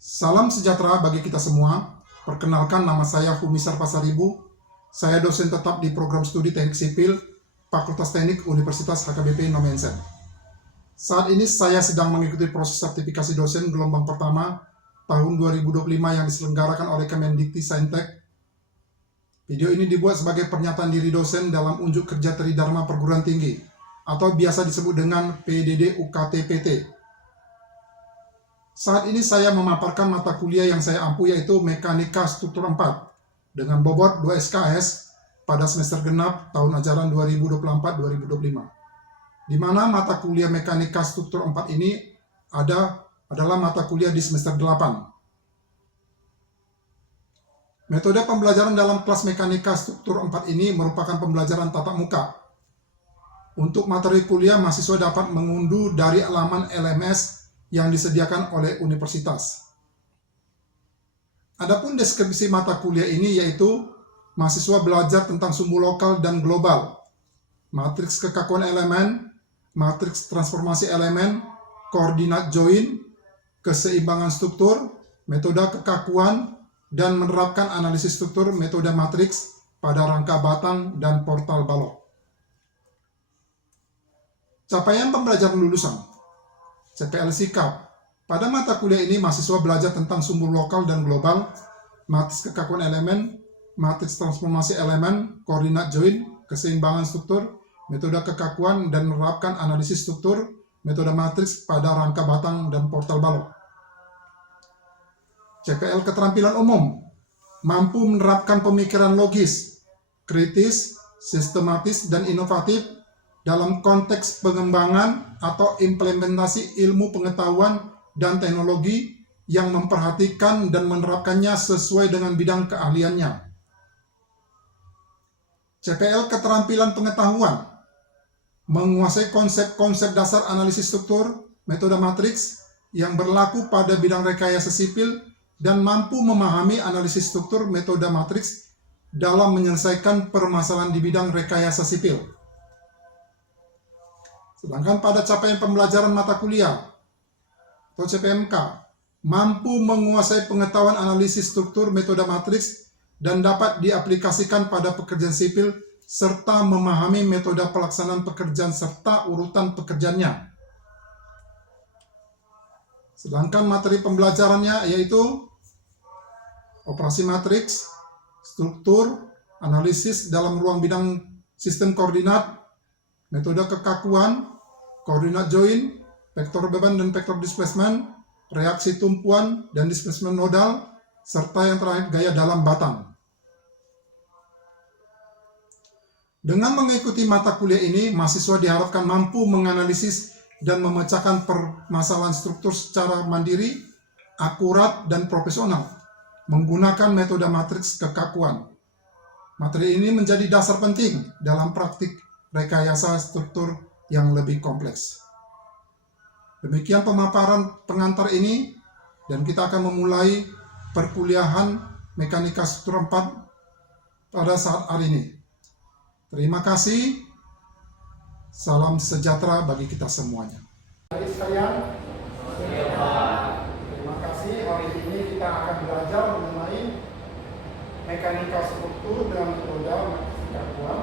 Salam sejahtera bagi kita semua. Perkenalkan, nama saya Humisar Pasaribu. Saya dosen tetap di program studi Teknik Sipil, Fakultas Teknik Universitas HKBP Nomensen. Saat ini saya sedang mengikuti proses sertifikasi dosen gelombang pertama tahun 2025 yang diselenggarakan oleh Kemendikti Saintek. Video ini dibuat sebagai pernyataan diri dosen dalam unjuk kerja Tridharma Perguruan Tinggi atau biasa disebut dengan PDD UKT-PT. Saat ini saya memaparkan mata kuliah yang saya ampu, yaitu Mekanika Struktur 4 dengan bobot 2 SKS pada semester genap tahun ajaran 2024-2025. Di mana mata kuliah Mekanika Struktur 4 ini adalah mata kuliah di semester 8. Metode pembelajaran dalam kelas Mekanika Struktur 4 ini merupakan pembelajaran tatap muka. Untuk materi kuliah, mahasiswa dapat mengunduh dari laman LMS yang disediakan oleh universitas. Adapun deskripsi mata kuliah ini yaitu mahasiswa belajar tentang sumbu lokal dan global, matriks kekakuan elemen, matriks transformasi elemen, koordinat join, keseimbangan struktur, metode kekakuan, dan menerapkan analisis struktur metode matriks pada rangka batang dan portal balok. Capaian pembelajaran lulusan CPL Sikap. Pada mata kuliah ini, mahasiswa belajar tentang sumbu lokal dan global, matriks kekakuan elemen, matriks transformasi elemen, koordinat join, keseimbangan struktur, metode kekakuan, dan menerapkan analisis struktur metode matriks pada rangka batang dan portal balok. CPL Keterampilan Umum, mampu menerapkan pemikiran logis, kritis, sistematis, dan inovatif dalam konteks pengembangan atau implementasi ilmu pengetahuan dan teknologi yang memperhatikan dan menerapkannya sesuai dengan bidang keahliannya. CPL Keterampilan Pengetahuan, menguasai konsep-konsep dasar analisis struktur, metode matriks yang berlaku pada bidang rekayasa sipil dan mampu memahami analisis struktur metode matriks dalam menyelesaikan permasalahan di bidang rekayasa sipil. Sedangkan pada capaian pembelajaran mata kuliah atau CPMK, mampu menguasai pengetahuan analisis struktur metode matriks dan dapat diaplikasikan pada pekerjaan sipil serta memahami metode pelaksanaan pekerjaan serta urutan pekerjaannya. Sedangkan materi pembelajarannya yaitu operasi matriks, struktur, analisis dalam ruang bidang sistem koordinat, metode kekakuan, koordinat join, vektor beban dan vektor displacement, reaksi tumpuan dan displacement nodal, serta yang terakhir gaya dalam batang. Dengan mengikuti mata kuliah ini, mahasiswa diharapkan mampu menganalisis dan memecahkan permasalahan struktur secara mandiri, akurat, dan profesional menggunakan metode matriks kekakuan. Materi ini menjadi dasar penting dalam praktik rekayasa struktur yang lebih kompleks. Demikian pemaparan pengantar ini, dan kita akan memulai perkuliahan Mekanika Struktur 4 pada saat hari ini. Terima kasih. Salam sejahtera bagi kita semuanya. Adik sekalian, terima kasih. Hari ini kita akan belajar mengenai mekanika struktur dengan metode matriks kekakuan,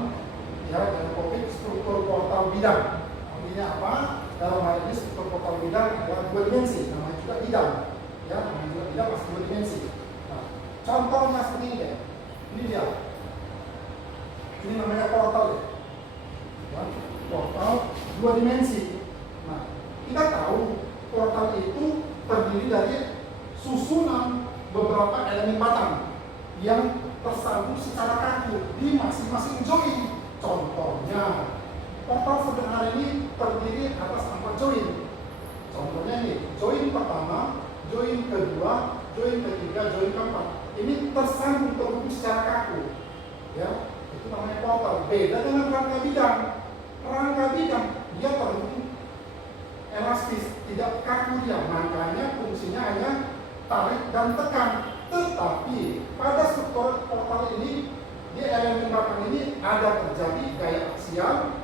ya, dan topik struktur portal bidang. Artinya apa? Dalam hal ini struktur portal bidang adalah dua dimensi, namanya juga bidang, ya, namanya juga bidang masih dua dimensi. Nah, contohnya seperti ini deh. Ini dia. Ini namanya portal ya. Portal dua dimensi. Nah, kita tahu portal itu terdiri dari susunan beberapa elemen batang yang tersambung secara kaku di masing-masing join. Contohnya, portal sederhana ini terdiri atas 4 join. Contohnya ini, join pertama, join kedua, join ketiga, join keempat. Ini tersambung terhubung secara kaku. Ya, itu namanya portal. Beda dengan rangka bidang. Rangka bidang dia terhubung elastis, tidak kaku dia. Makanya fungsinya hanya tarik dan tekan. Tetapi pada struktur portal ini, di elemen batang ini ada terjadi gaya aksial,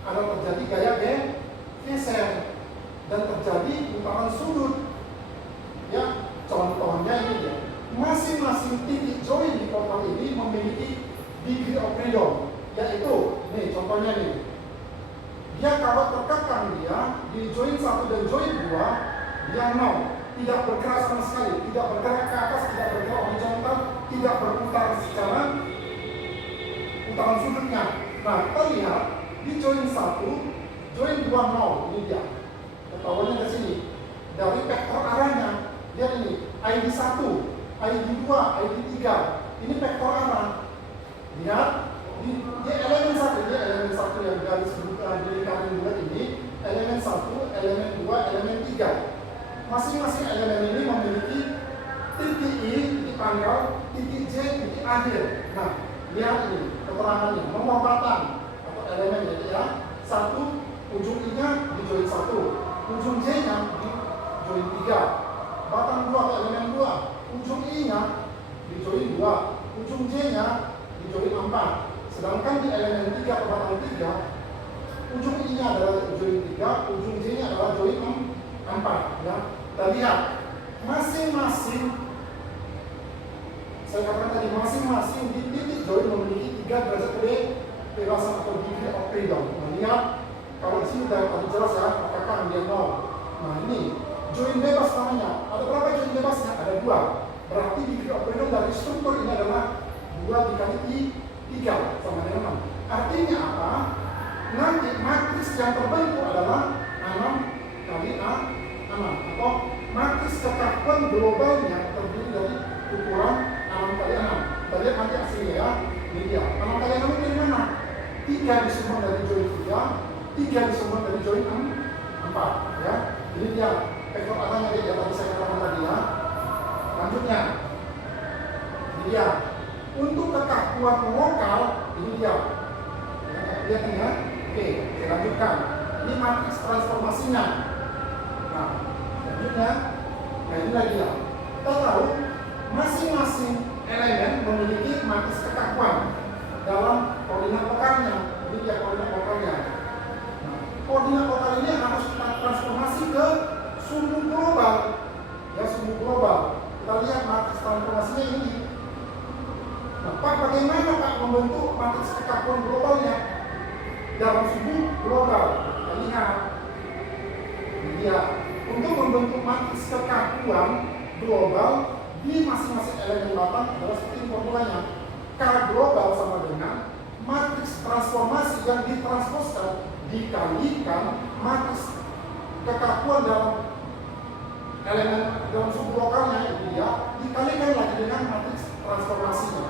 ada terjadi gaya geser, dan terjadi putaran sudut. Ya, contoh masing-masing titik join di portal ini memiliki degree of freedom, yaitu, nih contohnya nih, dia kalau terkekang dia di join 1 dan join 2, dia 0, tidak bergerak sama sekali, tidak bergerak ke atas, tidak bergerak horizontal, tidak berputar secara putaran sudutnya. Nah, kita lihat di join 1, join 2 0, ini dia. Ketahuannya ke sini. Dari vektor arahnya, dia ini ID 1, ID 2, ID 3. Ini vektor arah. Lihat, di elemen 1, ini elemen 1 yang garis dilingkarin bulat ini, elemen 1, elemen 2, elemen 3. Masing-masing elemen ini memiliki titik I, titik pangkal, titik J, titik akhir. Nah, lihat ini keterangannya, nomor batang atau elemen ya. 1, ujung I-nya di join 1, ujung J-nya di join 3. Batang 2 atau elemen 2, ujung I-nya di join 2, ujung J-nya di join 4. Sedangkan di elemen 3 atau batang 3, ujung I-nya adalah join 3, ujung J-nya adalah join 4 ya. Kita lihat masing-masing, saya katakan tadi, masing-masing di titik join memiliki 3 derajat kebebasan atau degree of freedom. Nah, lihat kalau di sini udah tadi jelas ya, apakah dia 0. Nah, ini join bebas namanya. Ada berapa join bebasnya? Ada 2. Berarti degree of freedom dari struktur ini adalah 2 dikali 3 sama dengan 6. Artinya apa? Nanti matriks yang terbentuk adalah 6 kali A6, atau matriks kekakuan globalnya terdiri dari ukuran 6 kali 6. Kita lihat nanti hasilnya ya. Ini dia. 6 kali 6 itu dari mana? 3 disumbang dari join 3, 3 disumbang dari join 4 ya. Ini dia vektor arahnya ya, tadi saya katakan tadi ya. Lanjutnya, ini dia. Untuk kekakuan lokal, ini dia. Ya, lihat ini ya. Oke, saya lanjutkan. Ini matriks transformasinya. Nah, selanjutnya, nah ini lagi ya. Kita tahu masing-masing elemen memiliki matriks kekakuan dalam koordinat lokalnya. Ini dia koordinat lokalnya. Nah, koordinat lokal ini harus kita transformasi ke sumbu global. Ya, sumbu global. Kita lihat matriks transformasinya ini. Nah, Pak, bagaimana Pak membentuk matriks kekakuan globalnya dalam sumbu global? Kita lihat. Ini dia. Untuk membentuk matriks kekakuan global di masing-masing elemen batang adalah seperti formulanya. K global sama dengan matriks transformasi yang ditransposkan dikalikan matriks kekakuan dalam elemen dalam sumbu lokalnya, itu dia, dikalikan lagi dengan matriks transformasinya.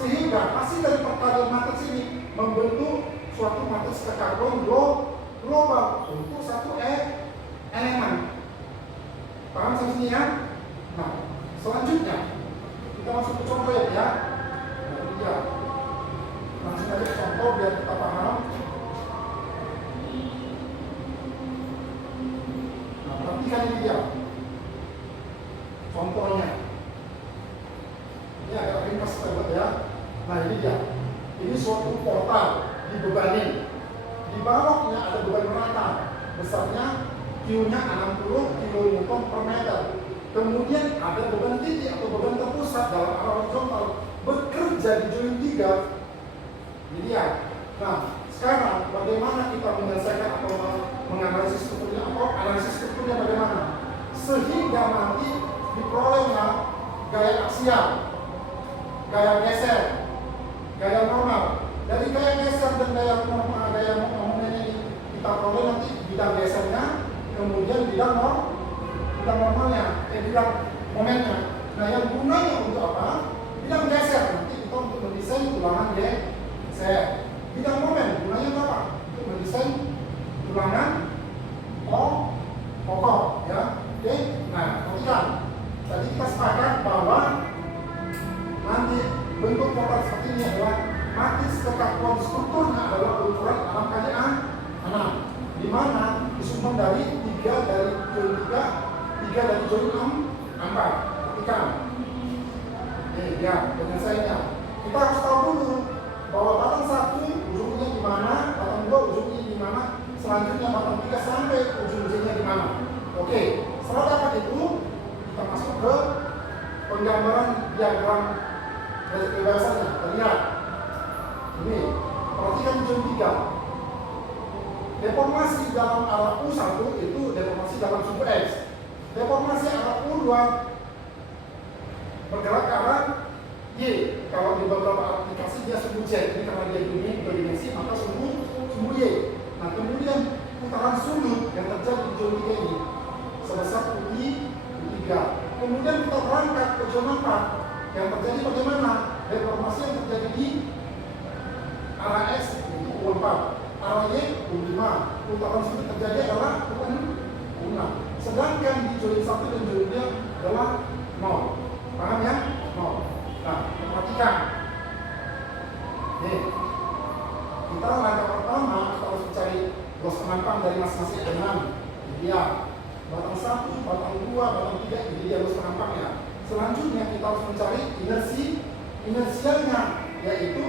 Sehingga hasil dari perkalian matriks ini membentuk suatu matriks kekakuan global untuk satu elemen. Paham sampai sini ya? Nah, selanjutnya kita masuk ke contoh ya. Nah, ini dia. Langsung aja ke contoh biar kita paham. Nah, perhatikan ini dia. Contohnya. Ini agak ringkas banget ya. Nah, ini dia. Ini suatu portal dibebani. Di bawahnya ada beban rata. Besarnya Q-nya 60 kN per meter. Kemudian ada beban titik atau beban terpusat dalam arah horizontal bekerja di join 3. Jadi ya. Nah, sekarang bagaimana kita menyelesaikan atau menganalisis strukturnya atau analisis strukturnya bagaimana? Sehingga nanti diperolehnya gaya aksial, gaya geser, gaya normal. Dari gaya geser dan gaya normal, gaya momen ini kita peroleh nanti bidang gesernya, kemudian bidang normalnya, bidang momennya. Nah, yang gunanya untuk apa? Bidang geser nanti kita untuk mendesain tulangan geser. Bidang momen gunanya untuk apa? Untuk mendesain tulangan pokok, ya. Oke. Nah, perhatikan. Tadi kita sepakat bahwa nanti bentuk portal seperti ini adalah matriks kekakuan strukturnya adalah ukuran 6 kali 6, di mana disumbang dari 3 dari join 3 dari join 4. Perhatikan. Ini ya, penyelesaiannya. Kita harus tahu dulu bahwa batang 1 ujungnya di mana, batang 2 ujungnya di mana, selanjutnya batang 3 sampai ujung-ujungnya di mana. Oke, setelah dapat itu kita masuk ke penggambaran diagram kebebasannya. Lihat ini, perhatikan zona 3. Deformasi dalam arah U1 itu deformasi dalam sumbu X. Deformasi arah U2 bergerak ke arah Y. Kalau di beberapa aplikasi dia sumbu Z. Ini karena dia berdimensi maka sumbu Y. Nah kemudian putaran sudut yang terjadi di zona 3 ini sebesar U3. Kemudian kita berangkat ke zona 4 yang terjadi bagaimana? Deformasi yang terjadi di arah X itu U4, arah Y U5. Putaran sudut terjadi adalah U6. Sedangkan di zona 1 dan zona 2 adalah 0. Paham ya? 0. Nah, perhatikan. Nih, kita langkah pertama kita harus mencari los penampang dari masing-masing elemen. Ini dia. Batang 1, batang 2, batang 3, ini dia los penampangnya. Selanjutnya kita harus mencari inersialnya, yaitu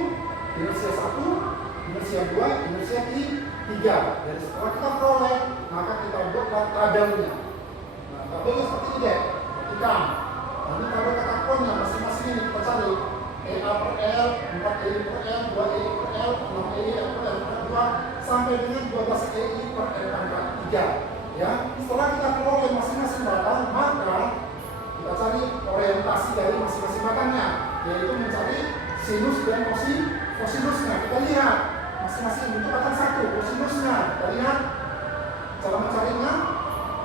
inersia 1, inersia 2, inersia 3. Jadi setelah kita peroleh, maka kita buatlah tabelnya. Nah, tabelnya seperti ini deh. Perhatikan. Ini tabel katakannya masing-masing ini kita cari. EA per L, 4EI per L, 2EI per L, 6EI per L per 2, sampai dengan 12EI per L pangkat 3. Ya, setelah kita peroleh masing-masing batang, maka kita cari orientasi dari masing-masing batangnya, yaitu mencari sinus dan kosinusnya. Kita lihat masing-masing untuk batang 1, kosinusnya. Kita lihat cara mencarinya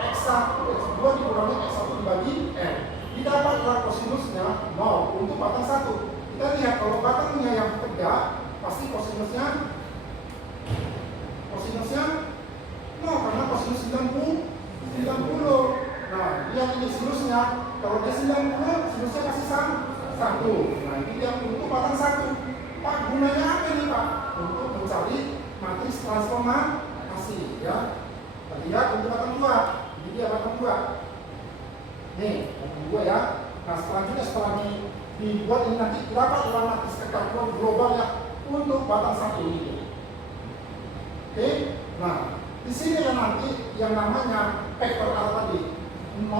X1, X2 dikurangi X1 dibagi L. Didapatlah kosinusnya 0 untuk batang 1. Kita lihat kalau batangnya yang tegak, pasti kosinusnya 0 karena kosinus 90. Nah, lihat ini sinusnya. Kalau dia 90, sinusnya pasti 1. Nah, ini dia untuk batang 1. Pak, gunanya apa ini, Pak? Untuk mencari matriks transformasi, ya. Kita lihat untuk batang 2. Ini dia batang 2. Nih, batang 2 ya. Nah, selanjutnya setelah dibuat ini nanti dapat matriks kekakuan global ya untuk batang 1 ini. Oke. Nah, di sini nanti yang namanya vektor arah tadi 0,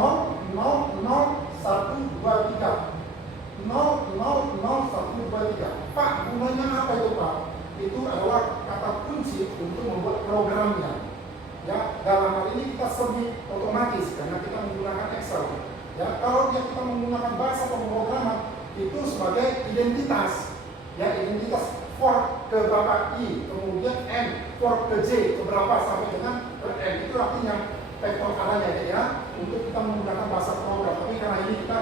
0, 0, 1, 2, 3. 0, 0, 0, 1, 2, 3. Pak, gunanya apa itu, Pak? Itu adalah kata kunci untuk membuat programnya. Ya, dalam hal ini kita semi otomatis karena kita menggunakan Excel. Ya, kalau kita menggunakan bahasa pemrograman itu sebagai identitas. Ya, identitas for ke berapa I, kemudian M for ke J ke berapa sampai dengan ke M. Itu artinya vektor arahnya ya, untuk kita menggunakan bahasa program. Tapi karena ini kita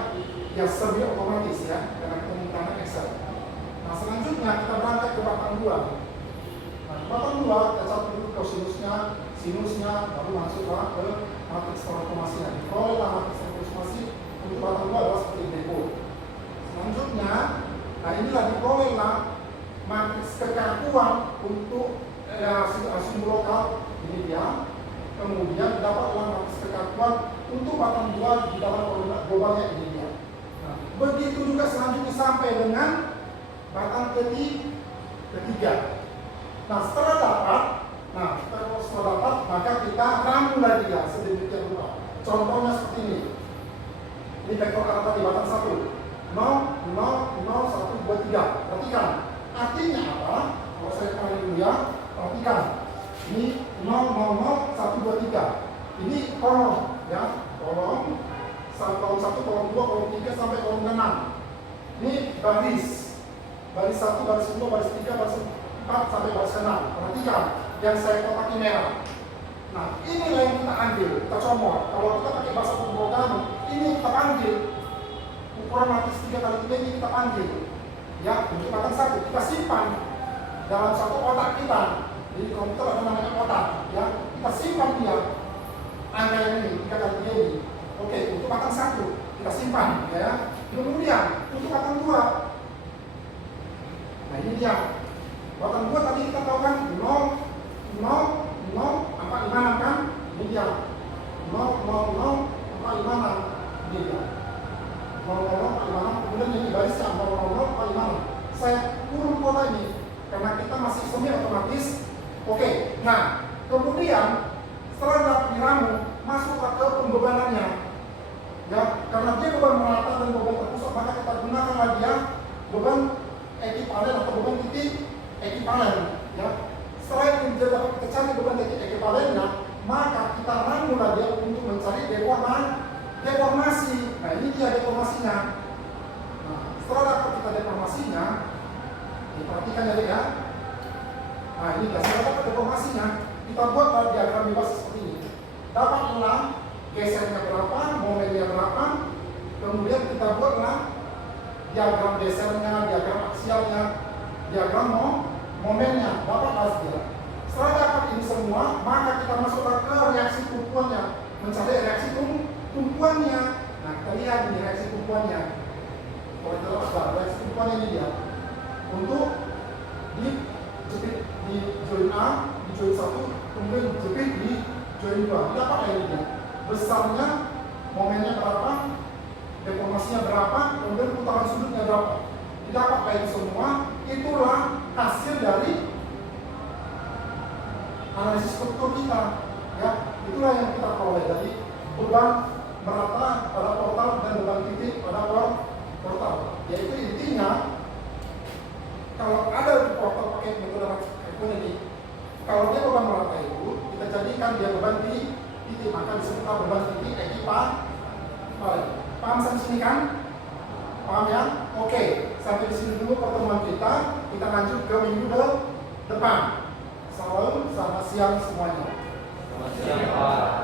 ya semi otomatis ya, karena kita menggunakan Excel. Nah, selanjutnya kita berangkat ke batang 2. Nah, batang 2 kita cari dulu sinusnya, baru masuklah ke matriks transformasinya. Kalau matriks transformasi untuk batang 2 adalah seperti depo. Selanjutnya, nah inilah diperolehlah matriks kekakuan untuk sumbu lokal, ini dia. Kemudian dapatlah matriks kekakuan untuk batang 2 di dalam koordinat globalnya, ini dia. Nah, begitu juga selanjutnya sampai dengan batang ketiga. Nah, setelah dapat, maka kita ramu lagi ya sedemikian rupa. Contohnya seperti ini. Ini vektor arah tadi batang 1. 0, 0, 0, 1, 2, 3. Perhatikan. Artinya apa? Kalau saya kembali dulu ya. Perhatikan. Ini 0, 0, 0, 1, 2, 3. Ini kolom ya. Kolom 1, kolom 2, kolom 3 sampai kolom 6. Ini baris. Baris 1, baris 2, baris 3, baris 4 sampai baris 6. Perhatikan. Yang saya kotaki merah. Nah, inilah yang kita ambil, kita comot. Kalau kita pakai bahasa pemrograman, ini kita panggil. Ukuran matriks 3x3 ini kita panggil. Ya, untuk batang 1 kita simpan dalam satu kotak kita. Jadi komputer ada namanya kotak, ya. Kita simpan dia. Angka yang ini 3x3 ini. Oke, untuk batang 1 kita simpan, ya. Kemudian untuk batang 2. Nah, ini dia. Batang 2 tadi kita tahu kan 0, 0, 0, 456 kan? Ini dia 0, 0, 0, 456. Ini dia 0, 0, 456. Kemudian ini barisnya 0, 0, 0, 456. Saya turun kota ini karena kita masih semi otomatis. Oke, nah kemudian setelah dapat diramu, masuklah ke pembebanannya. Ya, karena dia beban merata dan beban terpusat maka kita gunakanlah dia beban ekivalen atau beban titik ekivalen. Ya. Setelah itu dia dapat kita cari beban titik ekivalennya, maka kita ramulah dia untuk mencari deformasi. Nah, ini dia deformasinya. Nah, setelah dapat kita deformasinya, diperhatikan ya. Nah, ini dia. Setelah dapat deformasinya, kita buatlah diagram bebas seperti ini. Dapatlah gesernya berapa, momennya berapa, kemudian kita buatlah diagram gesernya, diagram aksialnya, diagram momennya, dapatlah dia. Setelah dapat ini semua, maka kita masuklah ke reaksi tumpuannya, mencari reaksi tumpuannya. Nah, kita lihat ini reaksi tumpuannya. Kalau kita lihat reaksi tumpuannya ini dia. Untuk dijepit di join A, di join 1, kemudian dijepit di join 2. Dapatlah ini dia. Besarnya, momennya berapa, deformasinya berapa, kemudian putaran sudutnya berapa. Didapatlah itu semua, itulah hasil dari analisis struktur kita. Ya, itulah yang kita peroleh dari beban merata pada portal dan beban titik pada portal. Yaitu intinya, kalau ada di portal pakai metode ekonomi, kalau dia beban merata itu, kita jadikan dia beban di titik, maka disebutlah beban titik ekivalen. Paham sampai sini kan? Paham ya? Oke, sampai di sini dulu pertemuan kita. Kita lanjut ke minggu depan. Salam, selamat siang semuanya. Selamat siang, Pak.